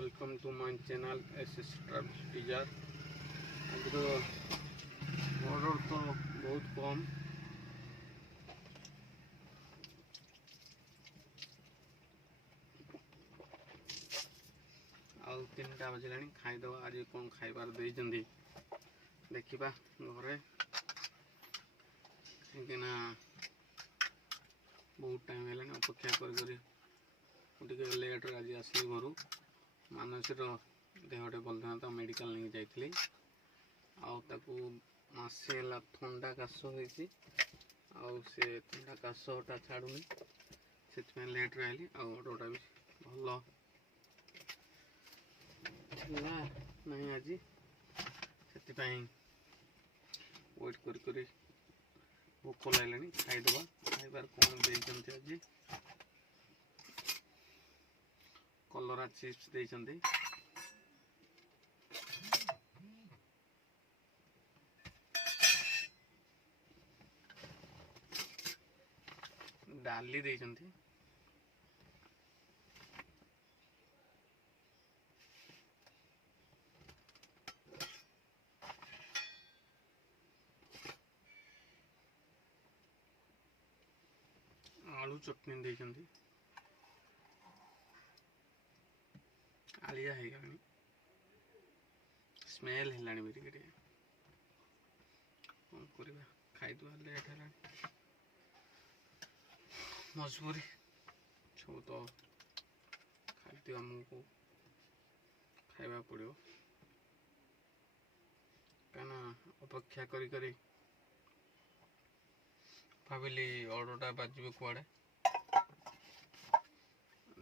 Welcome to my channel SS travel teaser. आज order तो बहुत कम आउ 3टा बजला खाईदे। आज कौन खाइबार देइछंदी देखिबा घरे कहीं बहुत टाइम है अपेक्षा कर लेट आज आसली घर मानसीर देहटे भल था तो मेडिकल नहीं जाइली आसे है थंडा काश होती से थंडा काशटा छाड़ूनी से लेट रही ऑर्डरटा भी भल नहीं आज से वेट कर भोक लगे खाईदे खाइबार कौन देते आज कलरा चिप्स देते डाली देते आलू चटनी देते आलिया है स्मेल है कौन करवा खाईदे लेट है मजबूरी सब तो खाद्य आमको खाइबा पड़ो कहीं अपेक्षा करी भाविली ऑर्डरटा बाजब कुआड़े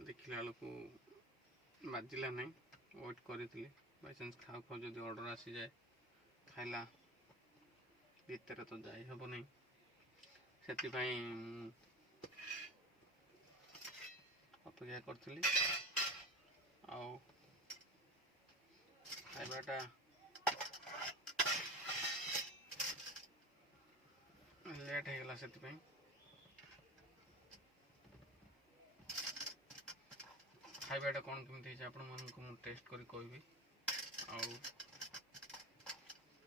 देखला बेलू बाजिला नहीं वेट करी बाईचान्स खाऊ खाऊ जो ऑर्डर आसी जाए खाइला भितर तो जाई हम नहीं से अपेक्षा करी खाइबाटा लेट होगा से खाइबाटा कौन केमती आपण मानक टेस्ट करी कहबी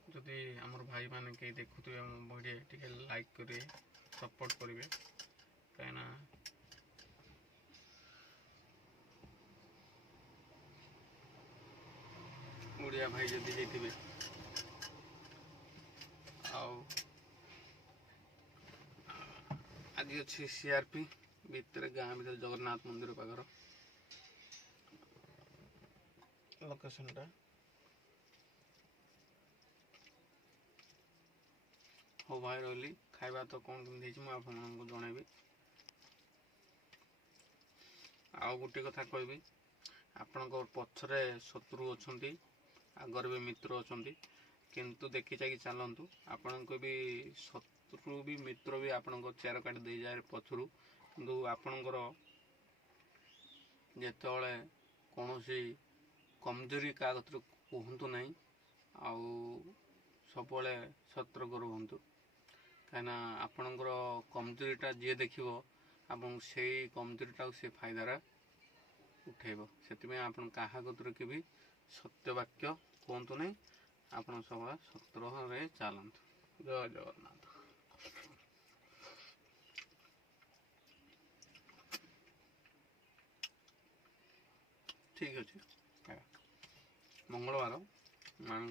जदि आमर भाई माने कहीं देखुए वीडियो टी लाइक करेंगे सपोर्ट करेंगे कहीं ओडिया भाई जदि होते आज अच्छी सीआरपी भितर गाँ भर जगन्नाथ मंदिर पाखर लोकेशनटा हो भाई रही खाइबा तो कौन कमी मुझे जनइबी आउ गोटे कथा कहबी आपण पछरे शत्रु अच्छा आगर भी मित्र अच्छा किंतु देखी चाहिए चलतु आपण को भी शत्रु भी मित्र भी आपण चेयर काट दे जाए पछरू कि आपणकर जिते कौन कमजोरी क्या कहतु ना सब सतर्क रुहतु कहीं आपणकर कमजोरीटा जी देखो से कमजोरीटा से फायदा उठेब से आप क्या कि भी सत्य वाक्य कहतु नहीं आप सब सतर चलतु। जय जगन्नाथ। ठीक अच्छे मंगलवार मान